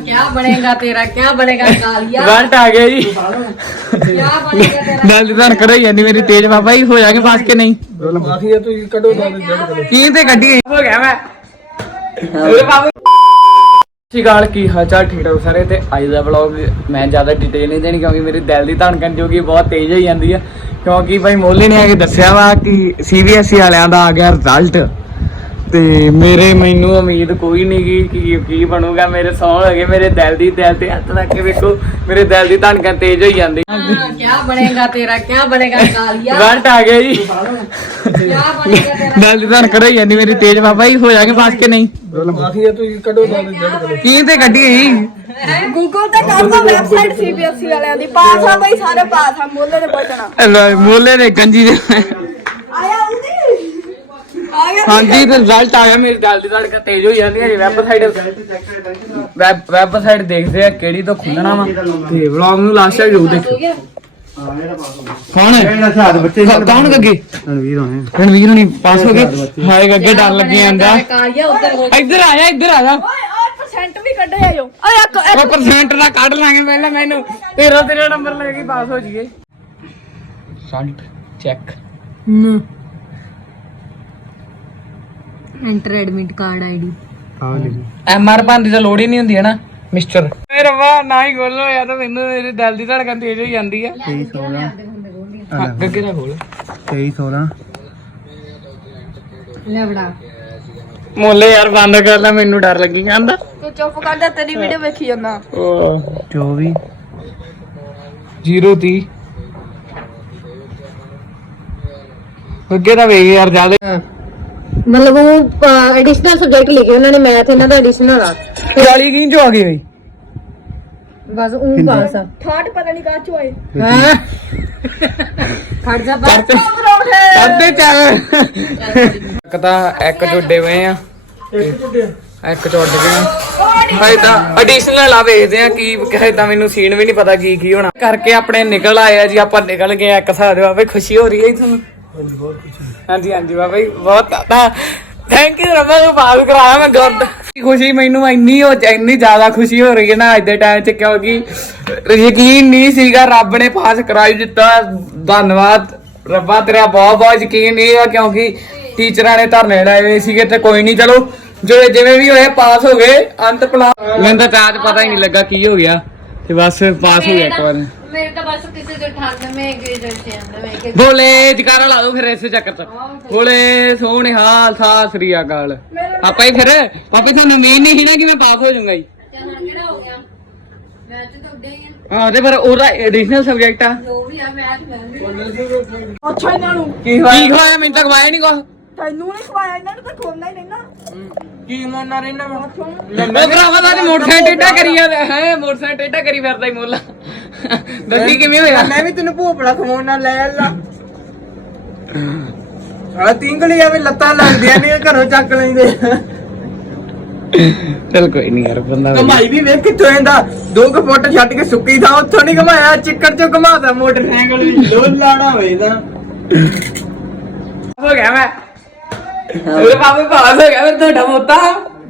क्या बनेगा तेरा क्या बनेगा कालिया ਗਲਤ ਆ ਗਿਆ ਜੀ क्या बनेगा तेरा ਗੱਲ ਤਾਂ ਕਰਾਈ ਜਾਂਦੀ ਮੇਰੀ ਤੇਜ ਬਾਬਾ ਹੀ ਹੋ ਜਾਗੇ ਪਾਸ ਕੇ ਨਹੀਂ ਮਾਫੀ ਹੈ ਤੁਸੀਂ ਕੱਢੋ ਨਾ ਜੜ ਕੀ ਤੇ ਕੱਢੀ ਹੋ ਗਿਆ ਮੈਂ ਓਏ ਬਾਬੂ ਸ਼ਿਕਾਲ ਕੀ ਹਾਲ ਚਾਲ ਠੀਕ ਠਾਕ ਸਾਰੇ ਤੇ ਅੱਜ ਦਾ ਵਲੌਗ ਮੈਂ ਜ਼ਿਆਦਾ ਡਿਟੇਲ ਨਹੀਂ ਦੇਣੀ ਕਿਉਂਕਿ ਮੇਰੀ ਦਿਲ ਦੀ ਧੜਕਣ ਜੋ ਕਿ ਬਹੁਤ ਤੇਜ਼ ਹੋਈ ਜਾਂਦੀ ਆ ਕਿਉਂਕਿ ਭਾਈ ਮੋਲੇ ਨੇ ਆ ਕੇ ਦੱਸਿਆ ਵਾ ਕਿ ਸੀਬੀਐਸਈ ਵਾਲਿਆਂ ਦਾ ਆ ਗਿਆ ਰਿਜ਼ਲਟ ਤੇ ਮੇਰੇ ਮੈਨੂੰ ਉਮੀਦ ਕੋਈ ਨਹੀਂ ਗਈ ਕਿ ਕੀ ਬਣੂਗਾ। ਮੇਰੇ ਸੌਂ ਹੈਗੇ ਮੇਰੇ ਦਿਲ ਦੀ ਦਿਲ ਤੇ ਹੱਥ ਰੱਖ ਕੇ ਵੇਖੋ ਮੇਰੇ ਦਿਲ ਦੀ ਧੜਕਣ ਤੇਜ਼ ਹੋਈ ਜਾਂਦੀ। ਕੀ ਬਣੇਗਾ ਤੇਰਾ ਕੀ ਬਣੇਗਾ ਕਾਲੀਆ? ਵੰਟ ਆ ਗਿਆ ਕੀ ਹੋ ਜਾਗੇ ਤੇ ਕੱਢੀ ਗਈ ਗੂਗਲ ਤੇ ਕਰ ਵੈਬਸਾਈਟ ਸੀਬੀਐਸਈ ਵਾਲਿਆਂ ਦੀ। ਪਾਸ ਬਈ ਸਾਰੇ ਪਾਸ ਮੋਲੇ ਨੇ ਬਚਣਾ ਮੋਲੇ ਨੇ ਗੰਜੀ ਦੇ। ਹਾਂਜੀ ਤੇ ਰਿਜ਼ਲਟ ਆਇਆ ਮੇਰੀ ਗੱਲ ਦੀ ਧੜਕਾ ਤੇਜ਼ ਹੋ ਜਾਂਦੀ ਹੈ ਵੈਬਸਾਈਟ ਵੈਬ ਵੈਬਸਾਈਟ ਦੇਖਦੇ ਆ ਕਿਹੜੀ ਤੋਂ ਖੁੱਲਣਾ ਵਾ। ਤੇ ਵਲੌਗ ਨੂੰ ਲਾਸਟ ਤੱਕ ਜ਼ਰੂਰ ਦੇਖੋ ਕੌਣ ਹੈ? ਕੌਣ ਗੱਗੇ ਰਣਵੀਰ ਹੋਣੇ। ਰਣਵੀਰ ਹੋਣੀ ਪਾਸ ਹੋ ਗਏ? ਹਾਏ ਗੱਗੇ ਡਰ ਲੱਗੇ ਜਾਂਦਾ। ਇੱਧਰ ਆਇਆ ਇੱਧਰ ਆਇਆ ਪਰਸੈਂਟ ਵੀ ਕੱਢ ਆਇਓ। ਓਏ ਇੱਕ ਪਰਸੈਂਟ ਦਾ ਕੱਢ ਲਾਂਗੇ ਪਹਿਲਾਂ ਮੈਨੂੰ। ਤੇਰਾ ਤੇਰਾ ਨੰਬਰ ਲੈ ਕੇ ਪਾਸ ਹੋ ਜੀਏ ਸਲਟ ਚੈੱਕ ਨਾ ਐਂਟਰ ਐਡਮਿਟ ਕਾਰਡ ਆਈਡੀ ਹਾਂ ਲੈ ਐਮ ਆਰ ਭੰਦੀ ਤਾਂ ਲੋੜ ਹੀ ਨਹੀਂ ਹੁੰਦੀ ਹੈ ਮਿਸਟਰ ਏ ਰੱਬਾ ਨਾ ਹੀ ਖੋਲੋ ਯਾਰ ਮੈਨੂੰ ਮੇਰੇ ਦਿਲ ਦੀ ਧੜਕਨ ਤੇਜ਼ ਹੋਈ ਜਾਂਦੀ ਆ। 23 ਮੋਲੇ ਯਾਰ ਬੰਦ ਕਰ ਲੈ ਮੈਨੂੰ ਡਰ ਲੱਗੀ ਜਾਂਦਾ ਤੂੰ ਚੁੱਪ ਕਰ ਜਾ ਤੇਰੀ ਵੀਡੀਓ ਵੇਖੀ ਜਾਂਦਾ। 24 030 ਅੱਗੇ ਨਾ ਵੇਖ ਯਾਰ ਜਾਦੇ ਮਤਲਬ ਉਹ ਐਡੀਸ਼ਨਲ ਸਬਜੈਕਟ ਲਿਖੇ ਉਹਨਾਂ ਨੇ ਮੈਥ ਇਹਨਾਂ ਦਾ ਐਡੀਸ਼ਨਲ ਆ। 40 ਕਿੰਨ ਆ ਗਈ ਬਸ ਉਹ ਪਾਸ ਆ। ਥਰਡ ਪਤਾ ਨਹੀਂ ਕਾਹ ਚੋਂ ਆਏ। ਹਾਂ? ਖੜ ਜਾ ਬਸ। ਕਰਦੇ ਚੱਲ ਇੱਕ ਤਾਂ ਇੱਕ ਜੁੱਡੇ ਹੋਏ ਆ। ਇੱਕ ਜੁੱਡੇ ਇੱਕ ਚੋਂ ਉੱਡ ਤਾਂ ਐਡੀਸ਼ਨਲ ਆ ਵੇਖਦੇ ਆ ਕੀ ਕਹੇ ਤਾਂ ਮੈਨੂੰ ਸੀਨ ਵੀ ਨਹੀਂ ਪਤਾ ਕੀ ਕੀ ਹੋਣਾ। ਕਰਕੇ ਆਪਣੇ ਨਿਕਲ ਆਏ ਆ ਜੀ ਆਪਾਂ ਨਿਕਲ ਗਏ ਇੱਕ ਸਾਹ ਦੇ ਬਾਬੇ ਖੁਸ਼ੀ ਹੋ ਰਹੀ ਹੈ ਤੁਹਾਨੂੰ। ਹਾਂਜੀ ਬਹੁਤ ਖੁਸ਼ੀ ਹਾਂਜੀ ਬਾਬਾ ਜੀ, ਬਹੁਤ ਤਾਂ ਥੈਂਕ ਯੂ ਰੱਬਾ ਨੂੰ ਪਾਸ ਕਰਾਇਆ ਮੈਂ ਗੁੱਡ। ਖੁਸ਼ੀ ਮੈਨੂੰ, ਇੰਨੀ ਹੋ ਇੰਨੀ ਜ਼ਿਆਦਾ ਖੁਸ਼ੀ ਹੋ ਰਹੀ ਹੈ ਨਾ ਅੱਜ ਦੇ ਟਾਈਮ 'ਚ, ਕਿਉਂਕਿ ਯਕੀਨ ਨਹੀਂ ਸੀਗਾ ਰੱਬ ਨੇ ਪਾਸ ਕਰਾਈ ਦਿੱਤਾ। ਧੰਨਵਾਦ, ਰੱਬਾ ਤੇਰਾ ਬਹੁਤ ਬਹੁਤ ਯਕੀਨ ਇਹ ਆ, ਕਿਉਂਕਿ ਟੀਚਰਾਂ ਨੇ ਧਰਨੇ ਲਾਏ ਹੋਏ ਸੀਗੇ ਤੇ ਕੋਈ ਨਹੀਂ, ਚਲੋ, ਜੋ ਜਿਵੇਂ ਵੀ ਹੋਏ, ਪਾਸ ਹੋ ਗਏ, ਅੰਤ ਪਲਾ ਮੈਨੂੰ ਤਾਂ ਚਾਹ ਪਤਾ ਹੀ ਨਹੀਂ ਲੱਗਾ ਕੀ ਹੋ ਗਿਆ, ਤੇ ਬਸ ਪਾਸ ਹੋ ਗਿਆ ਇੱਕ ਵਾਰ। ਤਾਂ ਬਸ ਕਿਸੇ ਦੇ ਠੰਡ ਮੈਂ ਗ੍ਰੇਡ ਤੇ ਆਂਦਾ ਮੈਂ ਕਿ ਬੋਲੇ ਜਕਾਰਾ ਲਾ ਦੋ ਫਿਰ ਇਸੇ ਚੱਕਰ ਚ। ਬੋਲੇ ਸੋਹਣੇ ਹਾਲ ਸਾ ਸ੍ਰੀ ਅਕਾਲ। ਪਾਪਾ ਹੀ ਫਿਰ ਪਾਪਾ ਤੁਹਾਨੂੰ ਉਮੀਦ ਨਹੀਂ ਸੀ ਨਾ ਕਿ ਮੈਂ ਪਾਸ ਹੋ ਜਾਊਂਗਾ ਜੀ। ਚੱਲ ਹੁਣ ਕਿਹੜਾ ਹੋ ਗਿਆ? ਤਾਂ ਉੱਡੇ ਹੀ ਆ। ਹਾਂ ਤੇ ਪਰ ਉਹਦਾ ਐਡੀਸ਼ਨਲ ਸਬਜੈਕਟ ਆ। ਜੋ ਵੀ ਆ ਮੈਥ ਮੈਂ ਅੱਛਾ ਇਹਨਾਂ ਨੂੰ। ਕੀ ਹੋਇਆ? ਕੀ ਹੋਇਆ? ਮੈਨੂੰ ਤਾਂ ਖਵਾਇਆ ਨਹੀਂ ਕੋ ਤੈਨੂੰ ਨਹੀਂ ਖਵਾਇਆ ਇਹਨਾਂ ਨੂੰ ਤਾਂ ਖੋਲਣਾ ਹੀ ਨਹੀਂ ਨਾ ਕੀ ਮੋਨਾ ਰਹਿਣਾ ਮੈਂ? ਉਹ ਭਰਾਵਾ ਦਾ ਮੋਟਰਸਾਈਕਲ ਟੇਡਾ ਕਰੀ ਜਾਂਦਾ ਹੈ ਮੋਟਰਸਾਈਕਲ ਟੇਡਾ ਕਰੀ ਫਿਰਦਾ ਹੀ ਮੋਲਾ। ਦੱਸੀ ਕਿਵੇਂ ਹੋਇਆ? ਮੈਂ ਵੀ ਤੈਨੂੰ ਭੋਪੜਾ ਖਵਾਉਣ ਨਾਲ ਲੈ ਲਾ। ਆ ਤਿੰਗਲੀ ਆਵੇ ਲੱਤਾਂ ਲੱਗਦੀਆਂ ਨੇ ਘਰੋਂ ਚੱਕ ਲੈਂਦੇ। ਚਲ ਕੋਈ ਨਹੀਂ ਯਾਰ ਬੰਦਾ ਕਮਾਈ ਵੀ ਵੇਖ ਕਿੱਥੋਂ ਜਾਂਦਾ ਦੋ ਕੁ ਫੁੱਟ ਛੱਡ ਕੇ ਸੁੱਕੀ ਥਾਂ ਉੱਥੋਂ ਨਹੀਂ ਘਮਾਇਆ ਚਿੱਕੜ ਚੋਂ ਘਮਾਦਾ ਮੋਟਰਸਾਈਕਲ ਵੀ। ਲੋਲ ਲਾਣਾ ਹੋਏ ਤਾਂ। ਹੋ ਗਿਆ ਮੈਂ। ਪਾਪੇ ਪਾਸ ਹੋ ਗਿਆ ਫਿਰ ਤੁਹਾਡਾ ਮੋਤਾ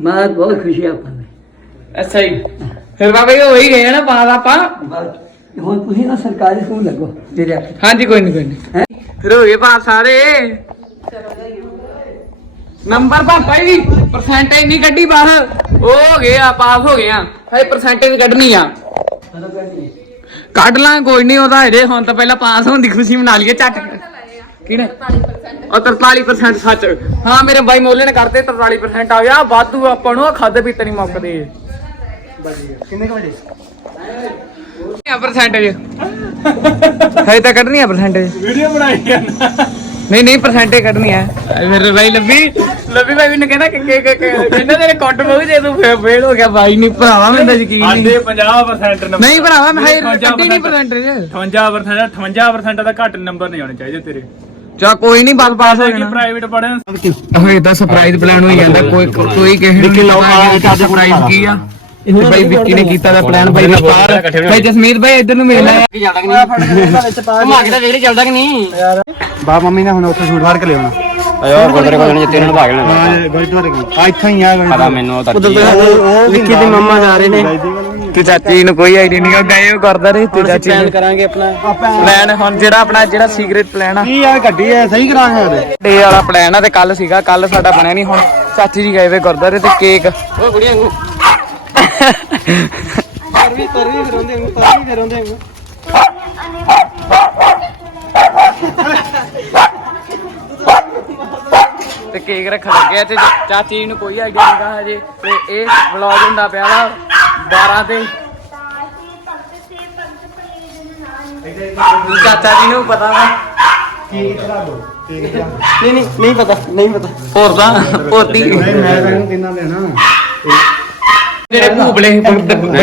ਮੈਂ ਬਹੁਤ ਖੁਸ਼ੀ ਆਪਾਂ ਨੂੰ। ਅੱਛਾ ਜੀ। ਫਿਰ ਬਾਬਾ ਜੀ ਹੋ ਹੀ ਗਏ ਆ ਨਾ ਪਾਸ ਆਪਾਂ? ਬਸ ਹੁਣ ਤੁਸੀਂ ਨਾ ਸਰਕਾਰੀ ਸਕੂਲ ਲੱਗੋ ਜਿਹੜੇ ਹਾਂਜੀ ਕੋਈ ਨਹੀਂ ਕੋਈ ਨਹੀਂ ਹੈ? ਫਿਰ ਹੋ ਗਏ ਪਾਸ ਸਾਰੇ। ਨੰਬਰ ਪਾਪਾ ਜੀ ਪਰਸੈਂਟੇਜ ਨਹੀਂ ਕੱਢੀ ਬਾਹਰ। ਉਹ ਹੋ ਗਏ ਆ ਪਾਸ ਹੋ ਗਏ ਆ। ਹਾਏ ਪਰਸੈਂਟੇਜ ਕੱਢਣੀ ਆ। ਕੱਢ ਲਾਂ ਕੋਈ ਨਹੀਂ ਉਹਦਾ ਹਜੇ ਹੁਣ ਤਾਂ ਪਹਿਲਾਂ ਪਾਸ ਹੋਣ ਦੀ ਖੁਸ਼ੀ ਮਨਾ ਲਈਏ ਝੱਟ। ਕਿਹਨੇ? ਉਹ 43% ਸੱਚ। ਹਾਂ ਮੇਰੇ ਬਾਈ ਮੋਲੇ ਨੇ ਕਰਤੇ 43% ਆ ਗਿਆ ਵਾਧੂ ਆਪਾਂ ਨੂੰ ਖਾਦੇ ਪੀਤੇ ਨਹੀਂ ਮੁੱਕਦੇ। ਕਿੰਨੇ ਕੁ ਵਜੇ? ਆ ਪਰਸੈਂਟੇਜ ਹੈ ਤਾਂ ਕੱਢਣੀ ਆ ਪਰਸੈਂਟੇਜ ਵੀਡੀਓ ਬਣਾਈ ਜਾਂਦਾ ਨਹੀਂ ਨਹੀਂ ਪਰਸੈਂਟੇਜ ਕੱਢਣੀ ਆ ਫਿਰ ਬਾਈ ਲੱਭੀ ਲੱਭੀ ਬਾਈ ਮੈਨੂੰ ਕਹਿੰਦਾ ਕਿ ਕਿ ਕਿ- ਕਿ ਕਹਿੰਦਾ ਤੇਰੇ ਕੱਟ ਬਹੁਤ ਜੇ ਤੂੰ ਫੇਲ ਹੋ ਗਿਆ ਬਾਈ ਨਹੀਂ। ਭਰਾਵਾ ਮੈਨੂੰ ਤਾਂ ਯਕੀਨ ਨਹੀਂ। 50% ਨੰਬਰ ਨਹੀਂ ਭਰਾਵਾ ਮੈਂ ਹਾਈ ਕੱਢੀ ਨਹੀਂ ਪਰਸੈਂਟੇਜ 58% 58% ਦਾ ਘੱਟ ਨੰਬਰ ਨਹੀਂ ਆਉਣੇ ਚਾਹੀਦੇ ਤੇਰੇ। ਚਾ ਕੋਈ ਨਹੀਂ ਬਸ ਪਾਸ ਹੋ ਕਿ ਜਾਣਾ। ਪ੍ਰਾਈਵੇਟ ਪੜਨ ਹੋਏ ਤਾਂ ਸਰਪ੍ਰਾਈਜ਼ ਪਲਾਨ ਹੋਈ ਜਾਂਦਾ ਕੋਈ ਕੋਈ ਕਿਸੇ ਨੂੰ ਨਹੀਂ ਪਤਾ ਸਰਪ੍ਰਾਈਜ਼ ਕੀ ਆ। ਤੇ ਬਾਈ ਵਿੱਕੀ ਨੇ ਕੀਤਾ ਦਾ ਪਲਾਨ ਬਾਈ ਵਿਸਤਾਰ ਬਾਈ ਜਸਮੀਤ ਬਾਈ ਇੱਧਰ ਨੂੰ ਮਿਲ ਲਿਆ ਘੁਮਾ ਕੇ ਤਾਂ ਵੇਲੇ ਚੱਲਦਾ ਕਿ ਨਹੀਂ? ਬਾ ਮੰਮੀ ਨੇ ਹੁਣ ਉੱਥੇ ਸ਼ੂਟ ਫਾੜ ਕੇ ਲਿਆਉਣਾ। ਆਇਓ ਗੁਰਦੁਆਰੇ ਕੋਲ ਜਿੱਤੇ ਇਹਨਾਂ ਨੂੰ ਭਾਗ ਲੈਣਾ। ਹਾਂ ਗੁਰਦੁਆਰੇ ਕੋਲ। ਆ ਇੱਥੋਂ ਹੀ ਆ ਪਤਾ ਮੈਨੂੰ ਦਰਜੀ ਉਹ ਵਿੱਕੀ ਦੀ ਮੰਮਾ ਜਾ ਰਹੇ ਨੇ। ਤੇ ਚਾਚੀ ਨੂੰ ਕੋਈ ਆਈਡੀਆ ਨਹੀਂ ਗਏ ਉਹ ਕਰਦਾ ਰਹੇ ਤੇ ਚਾਚੀ ਪਲਾਨ ਕਰਾਂਗੇ ਆਪਣਾ। ਪਲਾਨ ਹੁਣ ਜਿਹੜਾ ਆਪਣਾ ਜਿਹੜਾ ਸੀਕ੍ਰੀਟ ਪਲਾਨ ਆ। ਕੀ ਯਾਰ ਗੱਡੀ ਐ ਸਹੀ ਕਰਾਂਗੇ ਯਾਰ ਡੇ ਵਾਲਾ ਪਲਾਨ ਆ ਤੇ ਕੱਲ ਸੀਗਾ ਕੱਲ ਸਾਡਾ ਬਣਿਆ ਨਹੀਂ ਹੁਣ ਚਾਚੀ ਜੀ ਗਏ ਵੇ ਗੁਰਦਾਰੇ ਤੇ ਕੇਕ ਉਹ ਕੁੜੀਆਂ ਨੂੰ। ਤਰਵੀ ਤਰਵੀ ਫਿਰਉਂਦੇ ਨੂੰ ਤਰਵੀ ਫਿਰਉਂਦੇ ਨੂੰ। ਤੇ ਕੇਕ ਰੱਖਣ ਲੱਗਿਆ ਤੇ ਚਾਚੀ ਜੀ ਨੂੰ ਕੋਈ ਆਈਡੀਆ ਨਹੀਂਗਾ ਹਜੇ ਤੇ ਇਹ ਵਲੌਗ ਹੁੰਦਾ ਪਿਆ ਵਾ। 12 ਤੇ। ਚਾਚਾ ਜੀ ਨੂੰ ਪਤਾ ਵਾ। ਨਹੀਂ ਨਹੀਂ ਨਹੀਂ ਪਤਾ ਨਹੀਂ ਪਤਾ। ਹੋਰ ਤਾਂ ਹੋਤੀ ਨਹੀਂ ਮੈਂ ਤੈਨੂੰ ਕਿੰਨਾ ਦੇਣਾ ਜਿਹੜੇ ਭੂਬਲੇ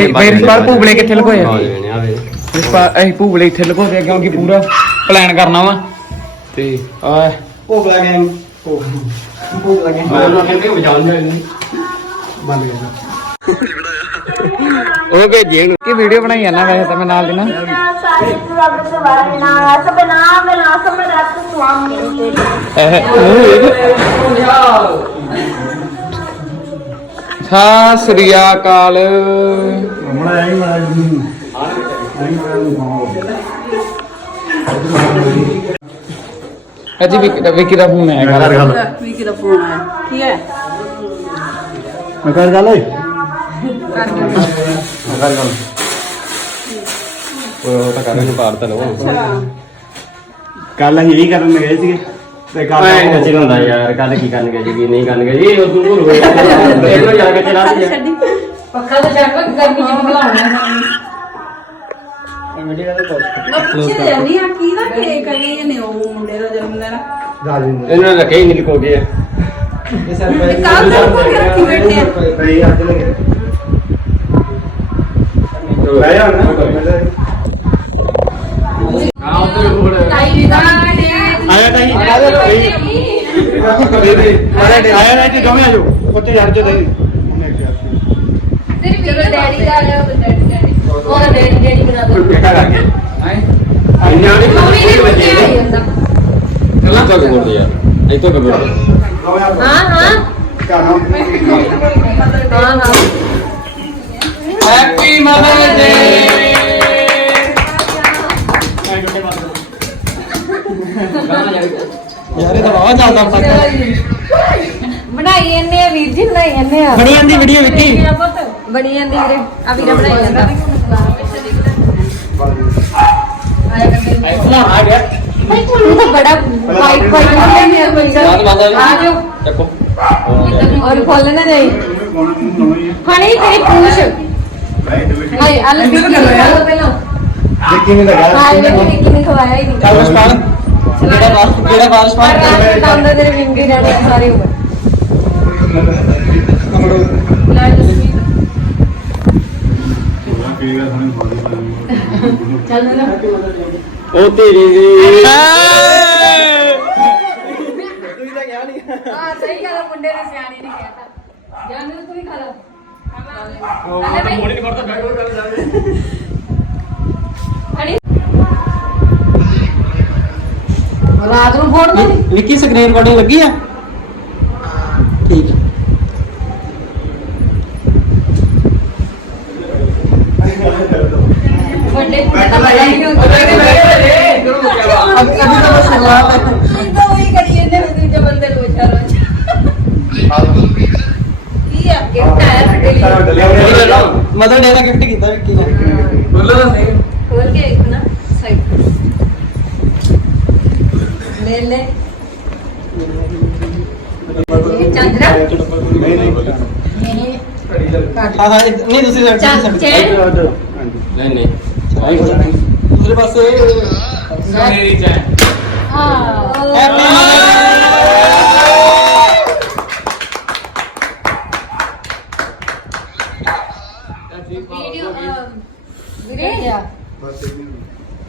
ਬੇਰਿਸਪਾਲ ਭੂਬਲੇ ਕਿੱਥੇ ਲਗੋਏ ਆ? ਆਵੇ ਰਿਸਪਾਲ ਅਸੀਂ ਭੂਬਲੇ ਇੱਥੇ ਲਗੋਏ ਆ ਕਿਉਂਕਿ ਪੂਰਾ ਪਲਾਨ ਕਰਨਾ ਵਾ। ਤੇ ਆ ਭੋਗ ਲਾ ਗਿਆ ਭੋਗ ਭੋਗ ਲਾ ਗਿਆ ਮੈਂ ਉਹਨਾਂ ਕਹਿੰਦੇ ਵਜਾਉਣ ਨਹੀਂ। ਬੰਦ ਕਰ ਉਹ ਭੇਜੀ ਇਹਨੂੰ। ਕੀ ਵੀਡੀਓ ਬਣਾਈ ਜਾਂਦਾ ਵੈਸੇ ਤਾਂ ਮੈਂ ਨਾਲ ਦੀ ਨਾ? ਸਤਿ ਸ੍ਰੀ ਅਕਾਲ। ਹਮਣਾ ਆਈ ਮਾਰਾ ਜੀ ਆਈ ਮਾਰਾ ਨੂੰ ਅਜੀ ਵਿਕੀ ਦਾ ਵਿਕੀ ਦਾ ਫੋਨ ਆਇਆ ਗੱਲ ਗੱਲ। ਵਿੱਕੀ ਦਾ ਫੋਨ ਆਇਆ। ਕੀ ਹੈ? ਮੈਂ ਕਰ ਗੱਲ ਓਏ। ਕਰ ਗੱਲ ਉਹ ਤਾਂ ਕਰਨ ਨੂੰ ਪਾਰ ਤਾਂ ਲਓ ਕੱਲ ਅਸੀਂ ਇਹੀ ਕਰਨ ਗਏ ਸੀਗੇ। ਤੇ ਕੱਲ ਮੈਂ ਨੱਚੀ ਹੁੰਦਾ ਯਾਰ ਕੱਲ ਕੀ ਕਰਨ ਗਏ ਜੀ ਕੀ ਨਹੀਂ ਕਰਨ ਗਏ ਜੀ ਉਹ ਤੂੰ ਭੁੱਲ ਗਿਆ ਇਹਨੂੰ ਜਾ ਕੇ ਚਲਾ ਦੇ ਪੱਖਾ ਤਾਂ ਚੱਕ ਗਰਮੀ ਚ ਬੁਲਾਉਣਾ ਮੈਂ ਪੁੱਛੀ ਜਾਂਦੀ ਆ ਕੀ ਦਾ ਕੇਕ ਕਰੀ ਨੇ ਉਹ ਮੁੰਡੇ ਦਾ ਜਨਮ ਦਿਨ। ਰਾਜਿੰਦਰ ਇਹਨਾਂ ਨੇ ਰੱਖੇ ਹੀ ਨਹੀਂ ਲਿਖੋ ਗਏ ਇਹ ਸਰ ਤੇ ਕੱਲ ਤੱਕ ਰੱਖੀ ਬੈਠੇ ਆ? ਪਈ ਅੱਜ ਲਗੇ ਲੈ ਆ ਨਾ ਆਇਆ ਤਾਂ ਹੀ। ਆਇਆ ਨਾ ਜੀ ਦੋਵੇਂ ਆਜੋ ਉੱਥੇ ਯਾਰ ਜੋ ਦੇ ਚਲੋ ਡੈਡੀ ਦਾ ਆ ਜਾਓ ਡੈਡੀ ਡੈਡੀ ਉਹਦਾ ਡੈਡੀ ਡੈਡੀ ਬਣਾ ਦੋ ਇੰਨਾ ਨਹੀਂ ਮੰਮੀ ਨੇ ਪੁੱਛਿਆ ਹੀ। ਹੁੰਦਾ ਕੱਲਾ ਚੱਲ ਮੋੜ ਯਾਰ ਇਹ ਤੋਂ ਬਗੜ ਹਾਂ ਹਾਂ ਹਾਂ ਹਾਂ। ਹੈਪੀ ਮਦਰ ਡੇ ਯਾਰ ਇਹ ਤਾਂ ਬਹੁਤ ਚੱਲਦਾ ਬਣਾਈ ਇਹਨੇ ਆ ਵੀਰ ਜੀ ਬਣਾਈ ਇਹਨੇ ਆ ਬਣੀ ਜਾਂਦੀ ਵੀਡੀਓ ਵਿੱਕੀ ਬਣੀ ਜਾਂਦੀ ਵੀਰੇ ਆ ਵੀਰੇ ਬਣਾਈ ਜਾਂਦਾ ਆਈਫੋਨ ਆ ਗਿਆ ਭਾਈ ਤੁਹਾਨੂੰ ਤਾਂ ਬੜਾ ਵਾਈਟ ਵਾਈਟ ਬਣਾਈ ਹੈ ਕੋਈ ਆ ਜਾਓ ਚੱਕੋ और खोलने नहीं फणी तेरी पूछ ਹਾਏ ਅਲ ਵੀ ਪਹਿਲਾਂ। ਦੇਖੀ ਨਹੀਂ ਲਗਾ ਹਾਏ ਮੈਨੂੰ ਨਿੱਕੀ ਨੇ ਖਵਾਇਆ ਹੀ ਨਹੀਂ। ਪਾਕਿਸਤਾਨ ਕਿਹੜਾ ਵਾਰ ਕਿਹੜਾ ਪਰ ਰਾਤ ਨੂੰ ਤਾਂ ਪਾਕਿਸਤਾਨ ਅੰਦਰ ਤੇਰੇ ਵਿੰਗੇ ਜਾਣੇ ਆ ਸਾਰੀ ਉਮਰ। ਲੈ ਜਸਮੀਤ ਚੱਲ ਨਾ ਉਹ ਤੇਰੀ ਦੀ ਹਾਂ ਸਹੀ ਗੱਲ ਆ, ਮੁੰਡੇ ਨੇ ਸਿਆਣੀ ਨੇ ਕਹਿਤਾ। ਜਾਨ ਨੂੰ ਤੂੰ ਵੀ ਖਾ ਲਾ। ਰਾਤ ਨੂੰ ਫੋੜ ਦੋ ਵਿੱਕੀ ਸਕਰੀਨ ਰਿਕਾਰਡਿੰਗ ਲੱਗੀ ਆ। ਠੀਕ ਹੈ ਵੱਡੇ ਕੁੱਤੇ ਤਾਂ ਬੜਾ ਹੀ ਹੁੰਦਾ ਅਭੀ ਤਾਂ ਬਸ ਸ਼ੁਰੂਆਤ ਹੈ ਤਾਂ ਉਹੀ ਕਰੀ ਜਾਂਦੇ ਫਿਰ ਦੂਜੇ ਬੰਦੇ ਲੋਚਾ ਲੋਚਾ ਕੀ ਆ ਗਿਫਟ ਆਇਆ ਸਾਡੇ ਲਈ ਮਦਰ ਡੇ ਦਾ ਗਿਫਟ ਕੀਤਾ ਵਿੱਕੀ ਨੇ ਬੋਲੋ ਤਾਂ ਸਹੀ ਖੋਲ ਕੇ ਇੱਕ ਨਾ ਸਾਈਡ ਲੈ ਲੈ ਇਹ ਚਾਦਰਾ ਨਹੀਂ ਨਹੀਂ ਨਹੀਂ ਹਾਂ ਹਾਂ ਨਹੀਂ ਦੂਸਰੀ ਸਾਈਡ ਚੱਲ, ਚੈਨ। ਨਹੀਂ ਨਹੀਂ ਦੂਸਰੇ ਪਾਸੇ ਮੇਰੀ ਚੈਨ ਹਾਂ ਹੈਪੀ ਵੀਡੀਓ ਵੀਰੇ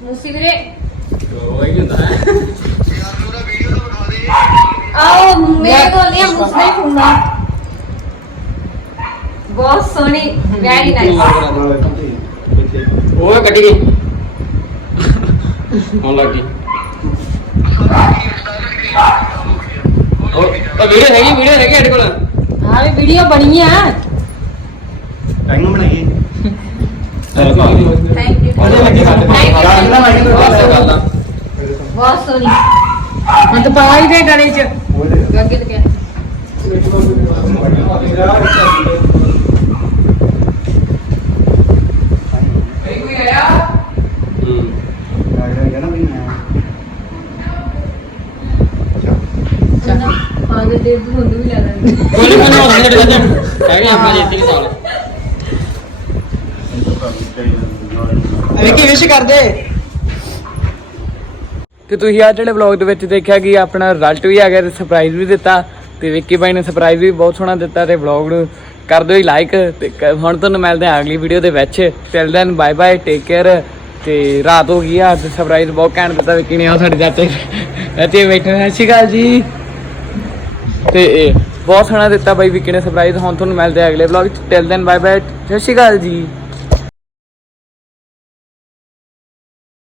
ਮੁਸੀ ਵੀਰੇ ਉਹ ਹੀ ਹੁੰਦਾ ਆਓ ਮੇਰੇ ਕੋਲ ਨਹੀਂ ਮੁਸਲੇ ਹੁੰਦਾ ਬਹੁਤ ਸੋਹਣੀ ਵੈਰੀ ਨਾਈਸ ਉਹ ਕੱਢ ਗਈ। ਹੁਣ ਲੱਗ ਗਈ। ਉਹ ਵੀਡੀਓ ਹੈਗੀ ਵੀਡੀਓ ਹੈਗੀ ਸਾਡੇ ਕੋਲ? ਹਾਂ ਵੀ ਵੀਡੀਓ ਬਣੀ ਆ। ਟਾਈਮ ਬਣਾਈਏ। ਥੈਂਕ ਯੂ ਬਹੁਤ ਸੋਹਣੀ। ਹੁਣ ਤਾਂ ਪਾ ਹੀ ਦੇ ਗਲੇ ਚ। ਅੱਗੇ ਤੇ ਹਾਂ ਤੁਹਾਨੂੰ ਵੀ ਲੈ ਲੈਂਦੇ ਕੋਈ ਨਹੀਂ ਹੋ ਸਾਡੇ ਕੋਲ ਹੈਗੇ ਆਪਾਂ ਜੇ 3 ਸਾਲ। ਵਿੱਕੀ ਵਿਸ਼ ਕਰਦੇ? ਤੇ ਤੁਸੀਂ ਆ ਜਿਹੜੇ ਵਲੌਗ ਦੇ ਵਿੱਚ ਦੇਖਿਆ ਕਿ ਆਪਣਾ ਰਿਜ਼ਲਟ ਵੀ ਆ ਗਿਆ ਤੇ ਸਰਪ੍ਰਾਈਜ਼ ਵੀ ਦਿੱਤਾ ਤੇ ਵਿੱਕੀ ਬਾਈ ਨੇ ਸਰਪ੍ਰਾਈਜ਼ ਵੀ ਬਹੁਤ ਸੋਹਣਾ ਦਿੱਤਾ ਤੇ ਵਲੌਗ ਨੂੰ ਕਰ ਦਿਓ ਲਾਈਕ ਤੇ ਹੁਣ ਤੁਹਾਨੂੰ ਮਿਲਦੇ ਹਾਂ ਅਗਲੀ ਵੀਡੀਓ ਦੇ ਵਿੱਚ। Till then bye bye take care ਤੇ ਰਾਤ ਹੋ ਗਈ ਆ ਤੇ ਸਰਪ੍ਰਾਈਜ਼ ਬਹੁਤ ਘੈਂਟ ਦਿੱਤਾ ਵਿੱਕੀ ਨੇ ਆ ਸਾਡੇ ਚਾਚੇ ਚਾਚੇ ਬੈਠੇ ਨੇ। ਸਤਿ ਸ਼੍ਰੀ ਅਕਾਲ ਜੀ। ਤੇ ਇਹ ਬਹੁਤ ਸੋਹਣਾ ਦਿੱਤਾ ਬਾਈ ਵਿੱਕੀ ਨੇ ਸਰਪ੍ਰਾਈਜ਼ ਹੁਣ ਤੁਹਾਨੂੰ ਮਿਲਦੇ ਆ ਅਗਲੇ ਵਲੌਗ ਚ। ਟਿਲ ਦੈਨ ਬਾਏ ਬਾਏ ਸਤਿ ਸ਼੍ਰੀ ਅਕਾਲ ਜੀ।